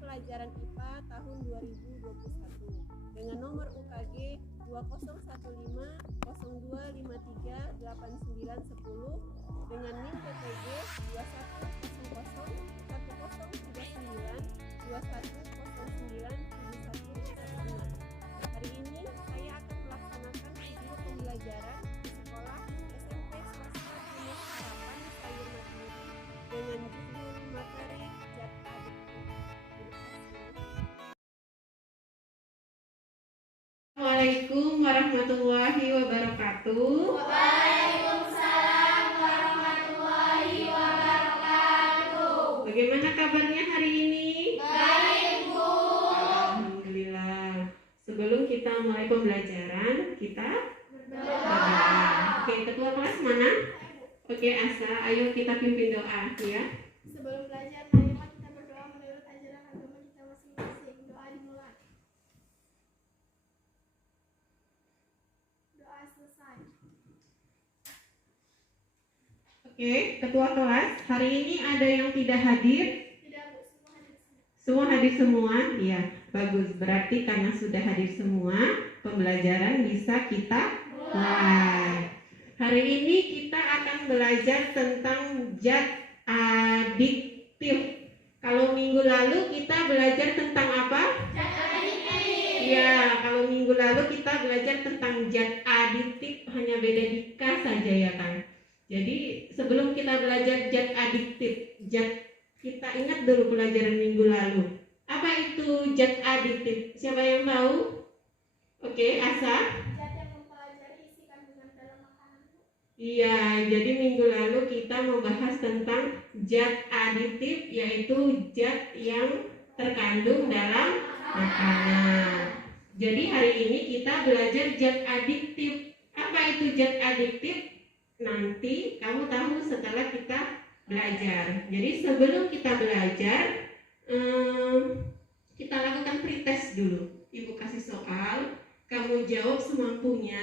pelajaran IPA tahun 2021 dengan nomor UKG 201502538910 dengan NIM PTG 2110103921097116. Hari ini saya akan melaksanakan video pembelajaran di sekolah SMP Swasta Tunas Harapan Sayur Matiwiti dengan judul materi Zat Adiktif. Assalamualaikum warahmatullahi wabarakatuh. Waalaikumsalam warahmatullahi wabarakatuh. Bagaimana kabarnya hari ini? Baik, Bu. Alhamdulillah. Sebelum kita mulai pembelajaran, kita berdoa. Oke, ketua kelas mana? Oke, Asa, ayo kita pimpin doa ya. Sebelum belajar, marilah kita berdoa menurut ajaran agama kita masing-masing. Doa dimulai. Doa selesai. Oke, ketua kelas, hari ini ada yang tidak hadir? Tidak, Bu, semua hadir semua. Semua hadir semua? Iya, bagus. Berarti karena sudah hadir semua, pembelajaran bisa kita mulai. Hari ini kita akan belajar tentang zat adiktif. Kalau minggu lalu kita belajar tentang apa? Zat adiktif. Ya, kalau minggu lalu kita belajar tentang zat adiktif, hanya beda dika saja ya kan. Jadi sebelum kita belajar zat adiktif, kita ingat dulu pelajaran minggu lalu. Apa itu zat adiktif? Siapa yang tahu? Oke, Asa. Zat yang mempelajari isi kandungan dalam makanan, Bu. Iya, jadi minggu lalu kita membahas tentang zat adiktif, yaitu zat yang terkandung dalam makanan. Jadi hari ini kita belajar zat adiktif. Apa itu zat adiktif? Nanti kamu tahu setelah kita belajar. Jadi sebelum kita belajar, kita lakukan pretest dulu. Ibu kasih soal, kamu jawab semampunya,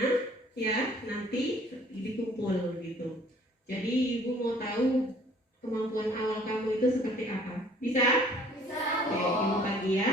ya. Nanti dikumpul gitu. Jadi ibu mau tahu kemampuan awal kamu itu seperti apa. Bisa? Bisa, Oke, Bu. ibu bagi ya.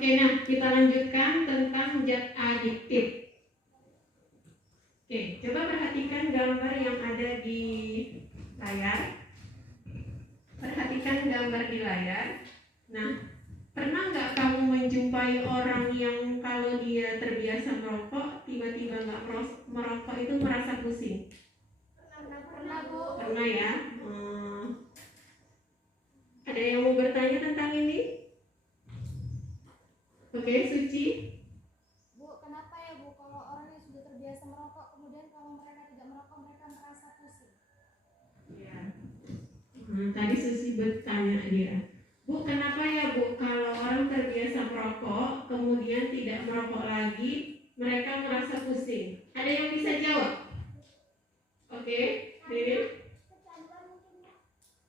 Oke, nah kita lanjutkan tentang zat adiktif. Oke, coba perhatikan gambar yang ada di layar. Perhatikan gambar di layar. Nah, pernah nggak kamu menjumpai orang yang kalau dia terbiasa merokok, tiba-tiba nggak merokok itu merasa pusing? Pernah, Bu. Pernah ya? Ada yang mau bertanya tentang ini? Oke, Suci. Bu, kenapa ya Bu kalau orang yang sudah terbiasa merokok kemudian kalau mereka tidak merokok mereka merasa pusing? Ya. Tadi Susi bertanya dia, Bu, kenapa ya Bu kalau orang terbiasa merokok kemudian tidak merokok lagi mereka merasa pusing? Ada yang bisa jawab? Oke, Dewi.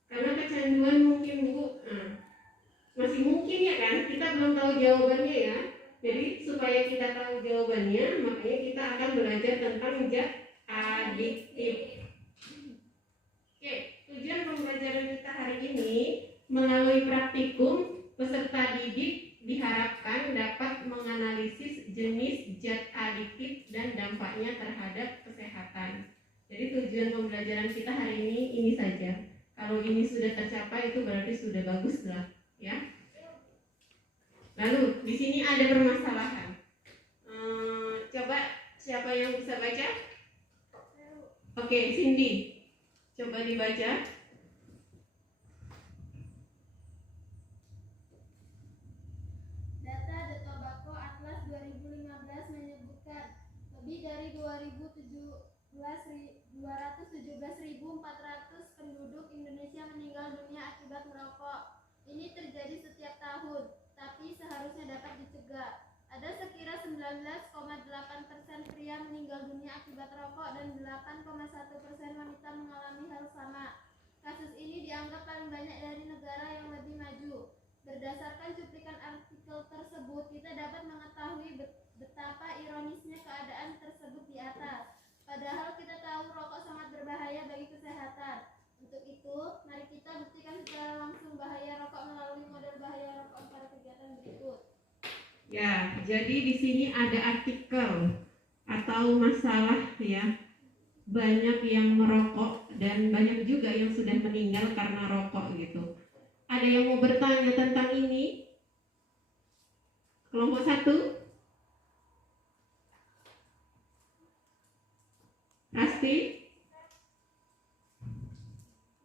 Karena kecanduan mungkin, Bu. Masih mungkin ya kan? Kita belum tahu jawabannya ya. Jadi supaya kita tahu jawabannya, makanya kita akan belajar tentang zat adiktif. Oke, tujuan pembelajaran kita hari ini melalui praktikum, peserta didik diharapkan dapat menganalisis jenis zat adiktif dan dampaknya terhadap kesehatan. Jadi tujuan pembelajaran kita hari ini saja. Kalau ini sudah tercapai itu berarti sudah bagus lah, ya. Lalu di sini ada permasalahan. Coba siapa yang bisa baca? Oke, Cindy. Coba dibaca. Data The Tobacco Atlas 2015 menyebutkan lebih dari 217.400 penduduk Indonesia meninggal dunia akibat merokok. Ini terjadi setiap tahun, tapi seharusnya dapat dicegah. Ada sekira 19,8% pria meninggal dunia akibat rokok dan 8,1% wanita mengalami hal sama. Kasus ini dianggap paling banyak dari negara yang lebih maju. Berdasarkan cuplikan artikel tersebut, kita dapat mengetahui betapa ironisnya keadaan tersebut di atas. Padahal kita tahu rokok sangat berbahaya bagi kesehatan. Untuk itu, mari kita buktikan secara langsung bahaya rokok melalui model bahaya rokok pada kegiatan berikut. Ya, jadi di sini ada artikel atau masalah ya. Banyak yang merokok dan banyak juga yang sudah meninggal karena rokok gitu. Ada yang mau bertanya tentang ini? Kelompok 1? Pasti?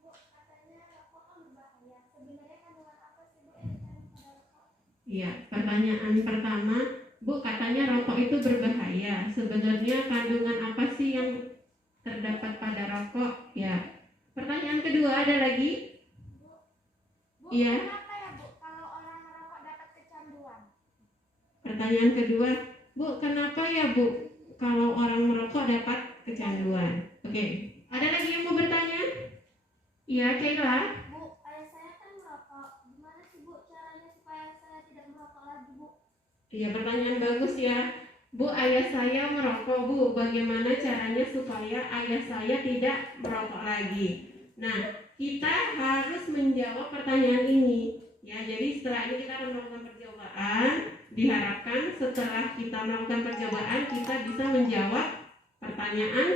Bu, katanya rokok kan berbahaya. Sebenarnya kandungan apa sih Bu yang dikandung pada rokok? Iya, pertanyaan pertama, Bu, katanya rokok itu berbahaya. Sebenarnya kandungan apa sih yang terdapat pada rokok? Ya. Pertanyaan kedua ada lagi? Bu, Iya. kenapa ya Bu kalau orang merokok dapat kecanduan? Pertanyaan kedua, Bu, kenapa ya Bu kalau orang merokok dapat kecanduan? Oke, ada lagi yang mau bertanya? Iya, Kayla. Bu, ayah saya kan merokok. Gimana sih Bu caranya supaya saya tidak merokok lagi Bu? Iya, pertanyaan bagus ya. Bu, ayah saya merokok, Bu. Bagaimana caranya supaya ayah saya tidak merokok lagi? Nah, kita harus menjawab pertanyaan ini. Ya, jadi setelah ini kita akan melakukan percobaan. Diharapkan setelah kita melakukan percobaan kita bisa menjawab pertanyaan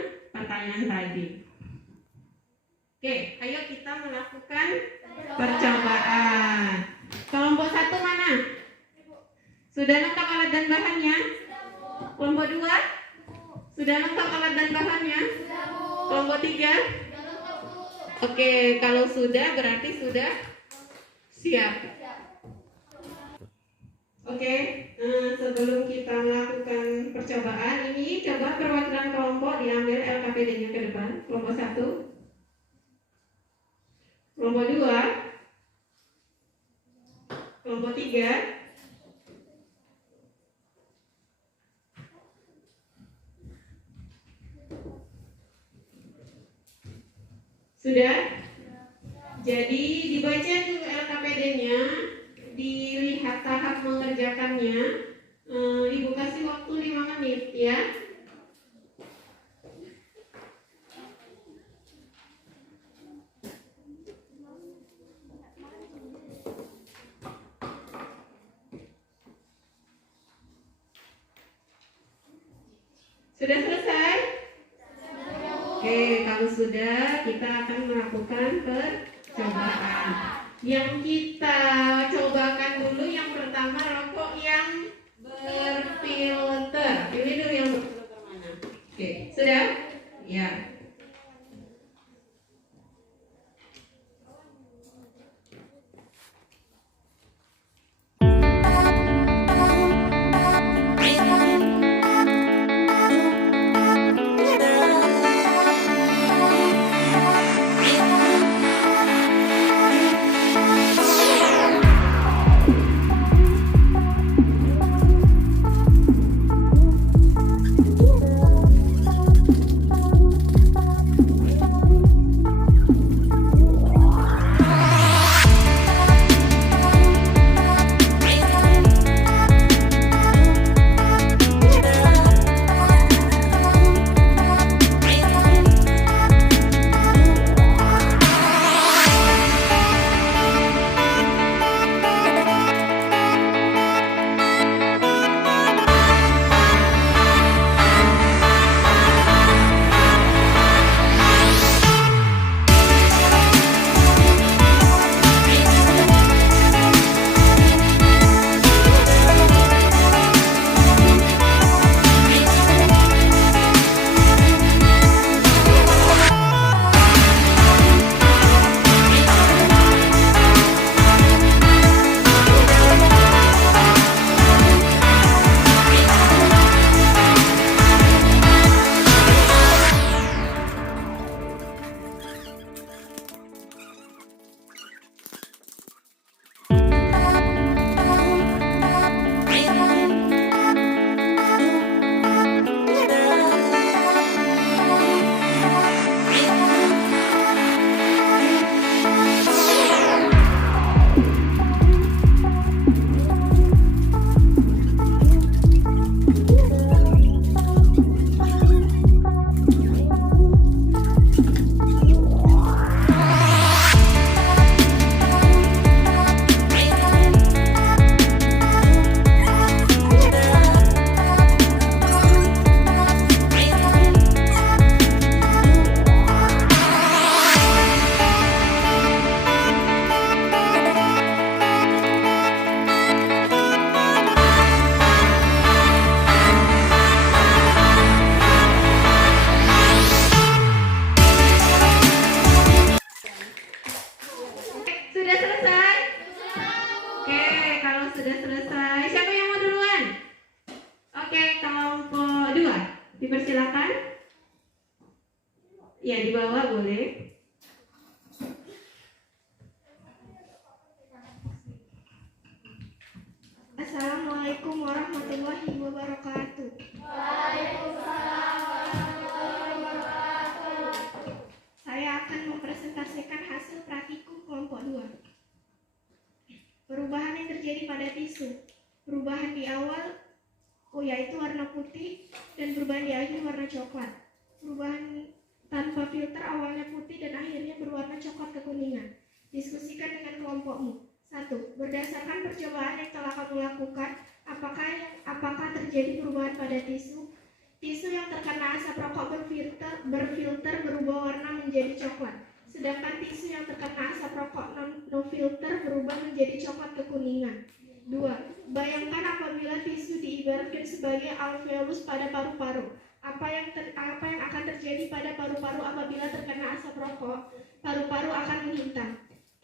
tadi. Oke, ayo kita melakukan percobaan. Kelompok 1 mana? Sudah lengkap alat dan bahannya? Kelompok 2? Sudah lengkap alat dan bahannya? Kelompok 3? Oke, kalau sudah berarti sudah siap. Oke, sebelum kita melakukan percobaan ini, coba perwakilan kelompok diambil LKPD-nya ke depan. Kelompok 1, kelompok 2, kelompok 3, sudah? Jadi dibaca dulu LKPD-nya, dilihat tahap mengerjakannya. Ibu kasih waktu 5 menit ya. Sudah selesai? Oke, kalau sudah, kita akan melakukan percobaan. Yang kita cobakan dulu yang pertama rokok yang berfilter. Pilih dulu yang berfilter mana. Oke, sudah? Ya. Sudah selesai? Oke, kalau sudah selesai, siapa yang mau duluan? Oke, kelompok 2, dipersilakan. Ya, di bawah boleh. Assalamualaikum warahmatullahi wabarakatuh. Saya akan mempresentasikan hasil praktikum kelompok 2. Perubahan yang terjadi pada tisu. Perubahan di awal yaitu warna putih dan perubahan di akhir warna coklat. Perubahan tanpa filter awalnya putih dan akhirnya berwarna coklat kekuningan. Diskusikan dengan kelompokmu. 1. Berdasarkan percobaan yang telah kamu lakukan, apakah terjadi perubahan pada tisu? Tisu yang terkena asap rokok berfilter berubah warna menjadi coklat, sedangkan tisu yang terkena asap rokok no filter berubah menjadi coklat kekuningan. 2. Bayangkan apabila tisu diibaratkan sebagai alveolus pada paru-paru. Apa yang akan terjadi pada paru-paru apabila terkena asap rokok? Paru-paru akan menghitam.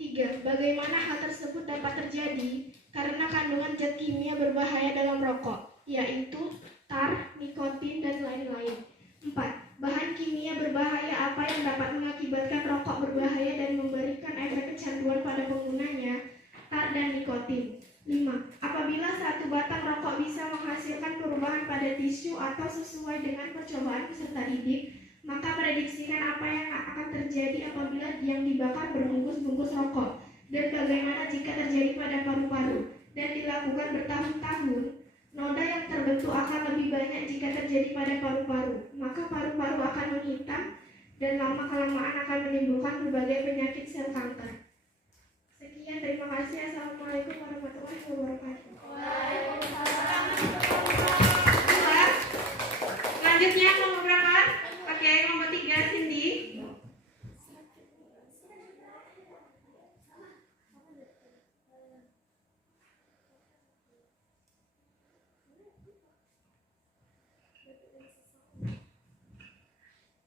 3. Bagaimana hal tersebut dapat terjadi? Karena kandungan zat kimia berbahaya dalam rokok, yaitu tar, nikotin, dan lain-lain. 4. Bahan kimia berbahaya apa yang dapat mengakibatkan rokok berbahaya dan memberikan efek kecanduan pada penggunanya? Tar dan nikotin. 5. Apabila satu batang rokok bisa menghasilkan perubahan pada tisu atau sesuai dengan percobaan peserta didik, maka prediksikan apa yang akan terjadi apabila yang dibakar berbungkus-bungkus rokok, dan bagaimana jika terjadi pada paru-paru, dan dilakukan bertahun-tahun. Noda yang terbentuk akan lebih banyak jika terjadi pada paru-paru, maka paru-paru akan menghitam dan lama-kelamaan akan menimbulkan berbagai penyakit sel kanker. Sekian, terima kasih. Assalamualaikum warahmatullahi wabarakatuh. Selanjutnya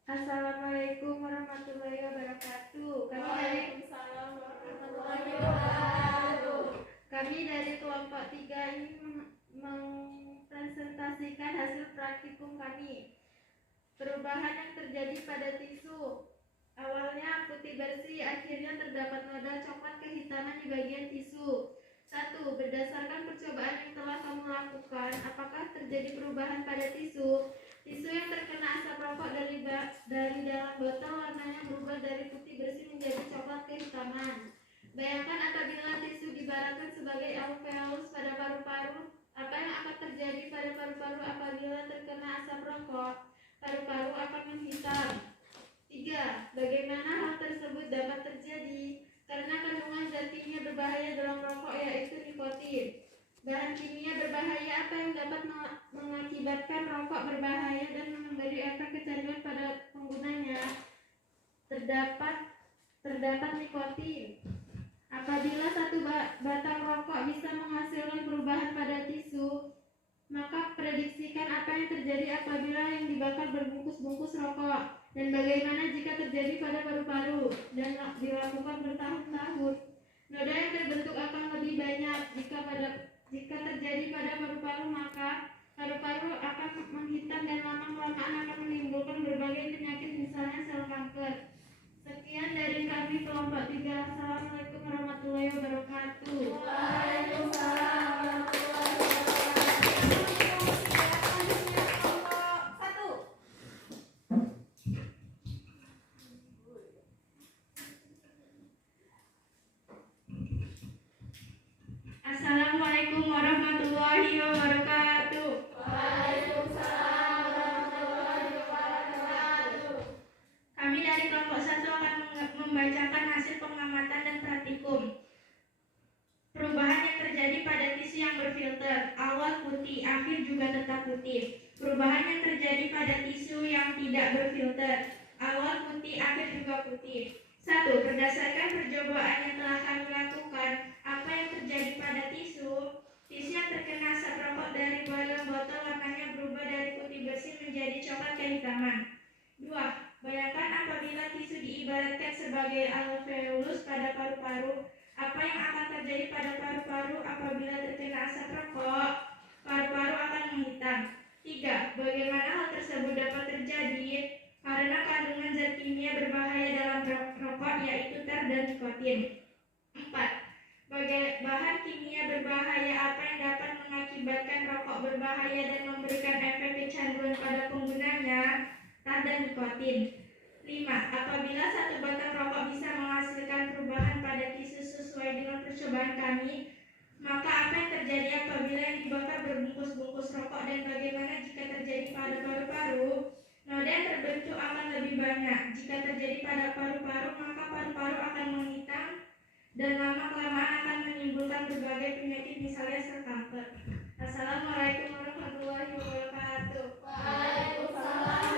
Assalamualaikum warahmatullahi wabarakatuh. Waalaikumsalam warahmatullahi wabarakatuh. Kami dari kelompok 3 ini mempresentasikan hasil praktikum kami. Perubahan yang terjadi pada tisu. Awalnya putih bersih, akhirnya terdapat noda coklat kehitaman di bagian tisu. 1. Berdasarkan percobaan yang telah kamu lakukan, apakah terjadi perubahan pada tisu? Tisu yang terkena asap rokok dari dalam botol warnanya berubah dari putih bersih menjadi coklat kehitaman. Bayangkan apabila tisu diibaratkan sebagai alveolus pada paru-paru, apa yang akan terjadi pada paru-paru apabila terkena asap rokok? Paru-paru akan menghitam. 3. Bagaimana hal tersebut dapat terjadi? Karena kandungan zat kimia berbahaya dalam rokok yaitu nikotin. Bahan kimia berbahaya apa yang dapat mengakibatkan rokok berbahaya dan memberi efek kecanduan pada penggunanya? Terdapat nikotin. Apabila satu batang rokok bisa menghasilkan perubahan pada tisu, maka prediksikan apa yang terjadi apabila yang dibakar berbungkus-bungkus rokok, dan bagaimana jika terjadi pada paru-paru dan dilakukan bertahun-tahun. Noda yang terbentuk akan lebih banyak jika terjadi pada paru-paru, maka paru-paru akan menghitam dan lama-kelamaan akan menimbulkan berbagai penyakit, misalnya sel kanker. Sekian dari kami kelompok 3. Assalamualaikum warahmatullahi wabarakatuh. Waalaikumsalam warahmatullahi wabarakatuh. Assalamualaikum warahmatullahi wabarakatuh. Waalaikumsalam warahmatullahi wabarakatuh. Kami dari kelompok 1 akan membacakan hasil pengamatan dan praktikum. Perubahan yang terjadi pada tisu yang berfilter, awal putih, akhir juga tetap putih. Perubahan yang terjadi pada tisu yang tidak berfilter, awal putih, akhir juga putih. 1. Berdasarkan percobaan yang telah kami lakukan, apa yang terjadi pada tisu? Tisu yang terkena asap rokok dari dalam botol warnanya berubah dari putih bersih menjadi coklat kehitaman. 2. Bayangkan apabila tisu diibaratkan sebagai alveolus pada paru-paru, apa yang akan terjadi pada paru-paru apabila terkena asap rokok? Paru-paru akan menghitam. 3. Bagaimana hal tersebut dapat terjadi? Karena kandungan zat kimia berbahaya dalam rokok yaitu tar dan nikotin. 4. Bahan kimia berbahaya apa yang dapat mengakibatkan rokok berbahaya dan memberikan efek kecanduan pada penggunanya? Tar dan nikotin. 5. Apabila satu batang rokok bisa menghasilkan perubahan pada tisu sesuai dengan percobaan kami, maka apa yang terjadi apabila yang dibakar berbungkus-bungkus rokok dan bagaimana jika terjadi pada paru-paru? Noda yang terbentuk akan lebih banyak. Jika terjadi pada paru-paru, maka paru-paru akan menghitam dan lama-kelamaan akan menimbulkan berbagai penyakit, misalnya sel kanker. Assalamualaikum warahmatullahi wabarakatuh. Waalaikumsalam.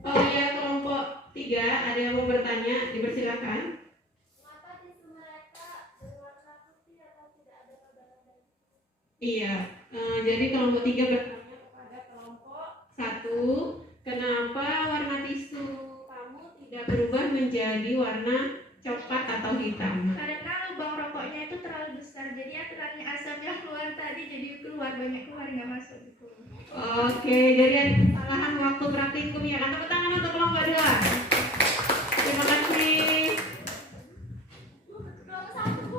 Oh iya, kelompok 3 ada yang mau bertanya, dipersilakan. Mengapa tisu mereka berwarna putih atau tidak ada noda-noda? Iya, jadi kelompok 3 bertanya kepada kelompok 1, kenapa warna tisu kamu tidak berubah menjadi warna coklat atau hitam? Karena lubang rokoknya itu terlalu besar, jadi aturannya asap yang keluar tadi jadi banyak keluar, nggak masuk gitu. Oke, jadi ada kesalahan waktu praktikum ya. Tepuk tangan untuk kelompok 2. Terima kasih. Kelompok 1, Bu.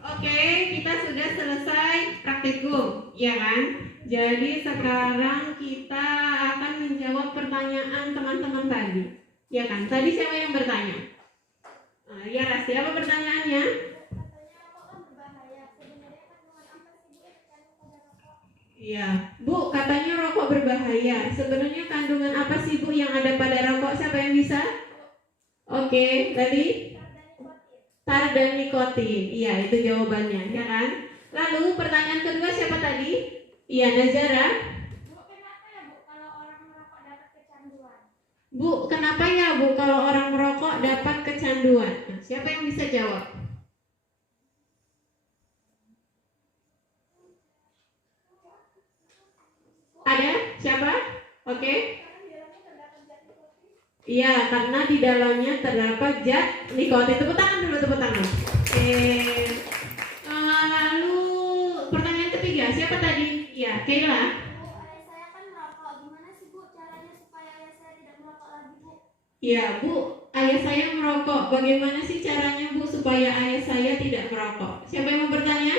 Oke, kita sudah selesai praktikum, ya kan? Jadi sekarang kita akan menjawab pertanyaan teman-teman tadi, ya kan? Tadi siapa yang bertanya? Ya, Ras, siapa pertanyaannya? Katanya rokok kan berbahaya. Sebenarnya kandungan apa sih, Bu, yang terkandung pada rokok? Iya, Bu, katanya rokok berbahaya. Sebenarnya kandungan apa sih, Bu, yang ada pada rokok? Siapa yang bisa? Oke, tadi tar dan nikotin. Iya, itu jawabannya, ya kan? Lalu pertanyaan kedua siapa tadi? Iya, Nazara. Bu, kenapa ya, Bu, kalau orang merokok dapat kecanduan? Bu, kenapa ya Bu kalau orang merokok dapat kecanduan? Nah, siapa yang bisa jawab? Ada? Siapa? Oke. Iya, karena di dalamnya terdapat zat nikotin. Tepuk tangan dulu, tepuk tangan. Oke. Lalu pertanyaan ketiga, siapa tadi? Ya, Kayla. Bu, ayah saya kan merokok. Gimana sih Bu caranya supaya ayah saya tidak merokok lagi Bu? Ya, Bu, ayah saya merokok. Bagaimana sih caranya Bu supaya ayah saya tidak merokok? Siapa yang mau bertanya?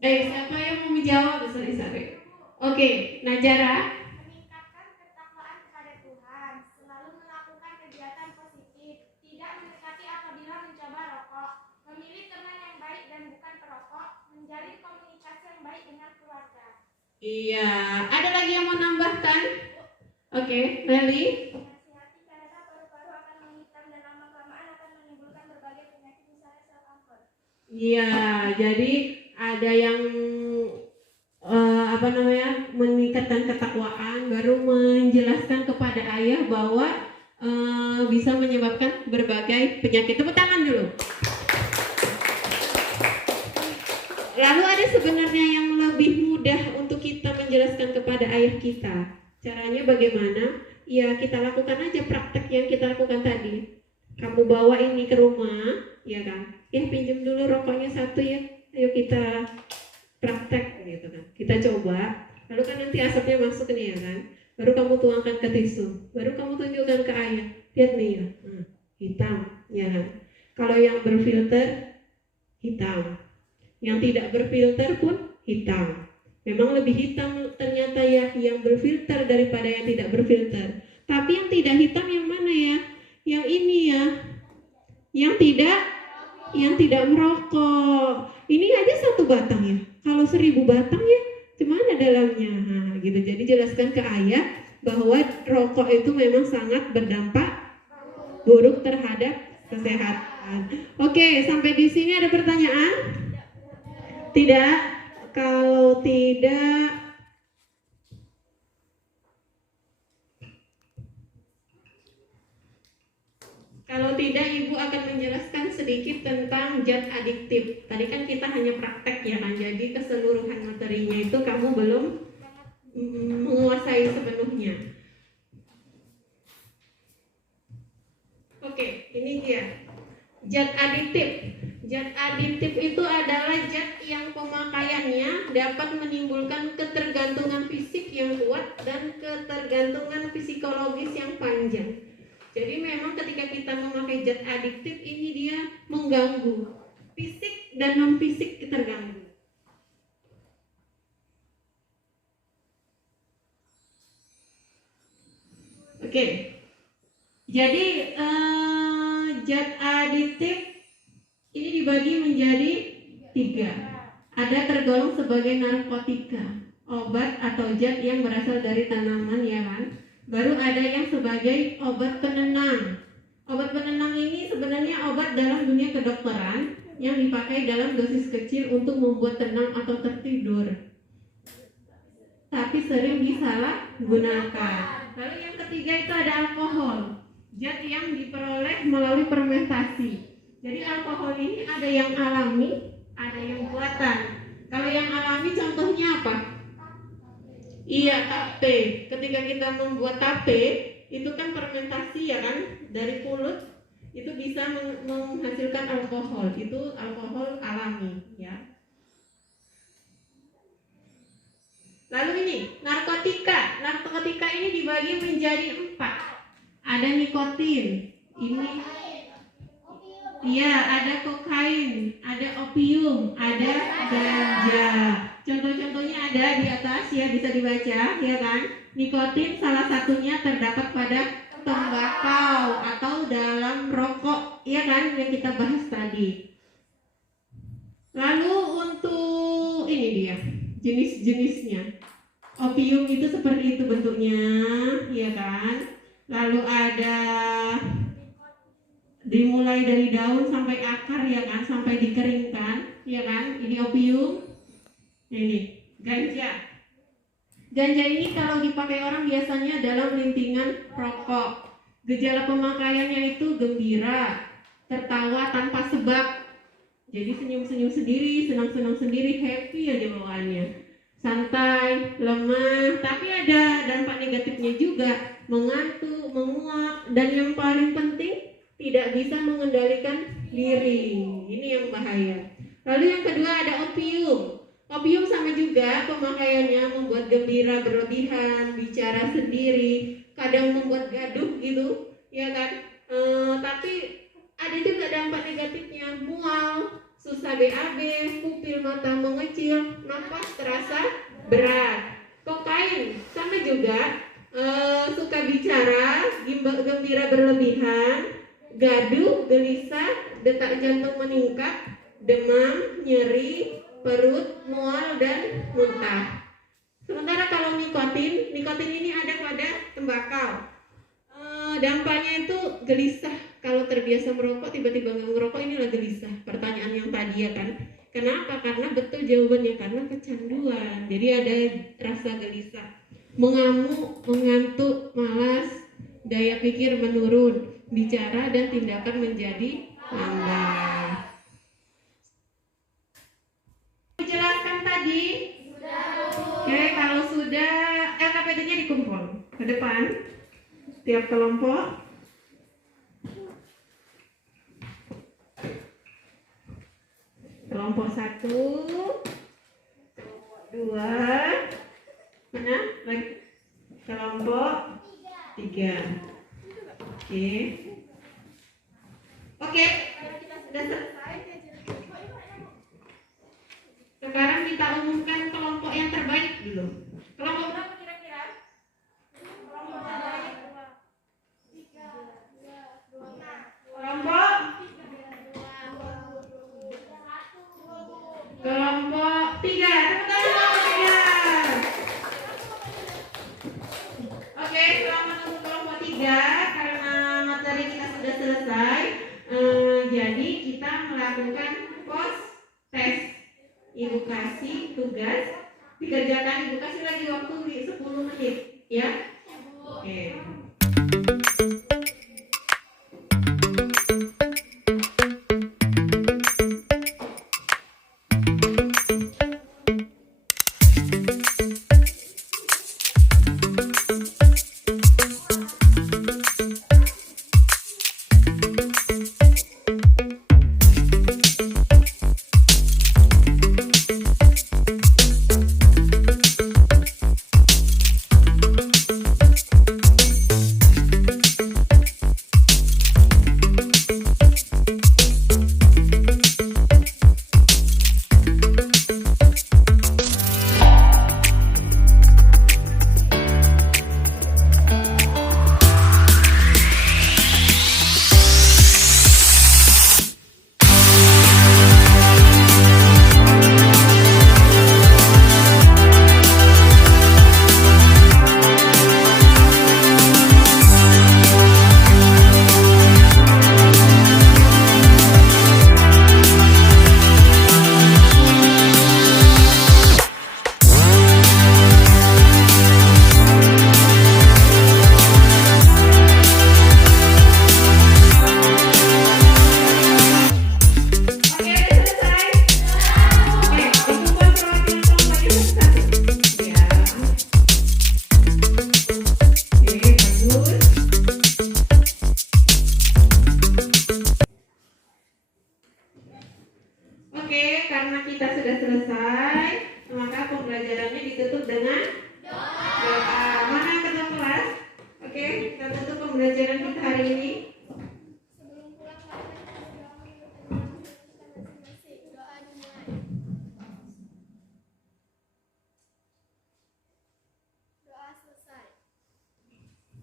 Siapa yang mau menjawab? Sorry. Oke, Najara. Meningkatkan ketakwaan kepada Tuhan, selalu melakukan kegiatan positif, tidak mendekati apabila mencoba rokok, memilih teman yang baik dan bukan perokok, menjalin komunikasi yang baik dengan keluarga. Iya, ada lagi yang mau nambahkan? Oke, Leli. Menasihati karena paru-paru akan menghitam dan lama-kelamaan akan menimbulkan berbagai penyakit misalnya sel kanker. Iya, jadi ada yang meningkatkan ketakwaan, baru menjelaskan kepada ayah bahwa bisa menyebabkan berbagai penyakit. Tepuk tangan dulu. Lalu ada sebenarnya yang lebih mudah untuk kita menjelaskan kepada ayah kita. Caranya bagaimana? Ya kita lakukan aja praktek yang kita lakukan tadi. Kamu bawa ini ke rumah, ya kan? Ya pinjam dulu rokoknya satu ya. Ayo kita praktek gitu kan. Kita coba. Lalu kan nanti asapnya masuk nih ya kan. Baru kamu tuangkan ke tisu. Baru kamu tunjukkan ke ayah. Lihat nih ya. Hitam, ya kan? Kalau yang berfilter hitam. Yang tidak berfilter pun hitam. Memang lebih hitam ternyata ya yang berfilter daripada yang tidak berfilter. Tapi yang tidak hitam yang mana ya? Yang ini ya. Yang tidak merokok. Ini aja satu batang ya. Kalau 1000 batang ya, gimana dalamnya? Nah, gitu. Jadi jelaskan ke ayah bahwa rokok itu memang sangat berdampak buruk terhadap kesehatan. Oke, sampai di sini ada pertanyaan? Tidak? Kalau tidak, Ibu akan menjelaskan sedikit tentang zat adiktif. Tadi kan kita hanya praktek ya kan, jadi keseluruhan materinya itu kamu belum menguasai sepenuhnya. Oke, ini dia zat adiktif. Zat adiktif itu adalah zat yang pemakaiannya dapat menimbulkan ketergantungan fisik yang kuat dan ketergantungan psikologis yang panjang. Jadi memang ketika kita memakai zat adiktif ini dia mengganggu fisik dan non fisik terganggu. Oke. Jadi zat adiktif ini dibagi menjadi 3. Ada tergolong sebagai narkotika, obat atau zat yang berasal dari tanaman ya kan. Baru ada yang sebagai obat penenang. Obat penenang ini sebenarnya obat dalam dunia kedokteran yang dipakai dalam dosis kecil untuk membuat tenang atau tertidur. Tapi sering disalahgunakan. Lalu yang ketiga itu ada alkohol, zat yang diperoleh melalui fermentasi. Jadi alkohol ini ada yang alami, ada yang buatan. Kalau yang alami contohnya apa? Iya, tape. Ketika kita membuat tape, itu kan fermentasi ya kan, dari kulit itu bisa menghasilkan alkohol. Itu alkohol alami ya. Lalu ini narkotika. Narkotika ini dibagi menjadi 4. Ada nikotin. Ini iya, ada kokain, ada opium, ada ganja. Contoh-contohnya ada di atas ya, bisa dibaca ya kan. Nikotin salah satunya terdapat pada tembakau atau dalam rokok ya kan yang kita bahas tadi. Lalu untuk ini dia jenis-jenisnya. Opium itu seperti itu bentuknya ya kan. Lalu ada dimulai dari daun sampai akar ya kan, sampai dikeringkan ya kan. Ini opium. Ini ganja. Ganja ini kalau dipakai orang biasanya dalam lintingan rokok. Gejala pemakaiannya itu gembira, tertawa tanpa sebab. Jadi senyum-senyum sendiri, senang-senang sendiri, happy aja bawaannya. Santai, lemah, tapi ada dampak negatifnya juga, mengantuk, menguap, dan yang paling penting tidak bisa mengendalikan diri. Ini yang bahaya. Lalu yang kedua ada opium. Opium sama juga pemakaiannya membuat gembira berlebihan, bicara sendiri, kadang membuat gaduh gitu, ya kan? Tapi ada juga dampak negatifnya, mual, susah BAB, pupil mata mengecil, napas terasa berat. Kokain sama juga, suka bicara, gembira berlebihan, gaduh, gelisah, detak jantung meningkat, demam, nyeri, perut, mual, dan muntah. Sementara kalau nikotin ini ada pada tembakau. Dampaknya itu gelisah. Kalau terbiasa merokok tiba-tiba nggak merokok, inilah gelisah. Pertanyaan yang tadi ya kan. Kenapa? Karena betul jawabannya, karena kecanduan. Jadi ada rasa gelisah, mengamuk, mengantuk, malas, daya pikir menurun, bicara dan tindakan menjadi lambat. Jelaskan tadi? Oke, kalau sudah LKPD-nya dikumpul ke depan tiap kelompok. Kelompok 1, 2, mana? Lagi. Kelompok 3. Oke, kita sudah selesai. Sekarang kita umumkan kelompok yang terbaik dulu. Kelompok berapa kira-kira? Kelompok terbaik. Kelompok 3. Oke, selamat untuk kelompok 3 karena materi kita sudah selesai. Jadi kita melakukan post test. Ibu kasih tugas dikerjakan, Ibu kasih lagi waktu 10 menit ya. Oke. pembelajaran kita hari ini? Sebelum pulang kalian masing-masing doa dimulai. Doa selesai.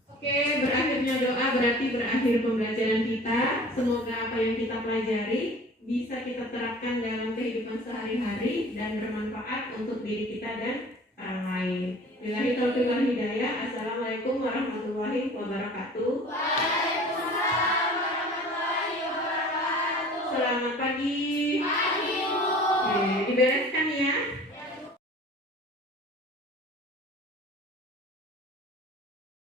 Oke, berakhirnya doa berarti berakhir pembelajaran kita. Semoga apa yang kita pelajari bisa kita terapkan dalam kehidupan sehari-hari dan bermanfaat untuk diri kita dan orang lain. Billahi taufiq wal hidayah. Assalamualaikum warahmatullahi wabarakatuh. Waalaikumsalam warahmatullahi wabarakatuh. Selamat pagi.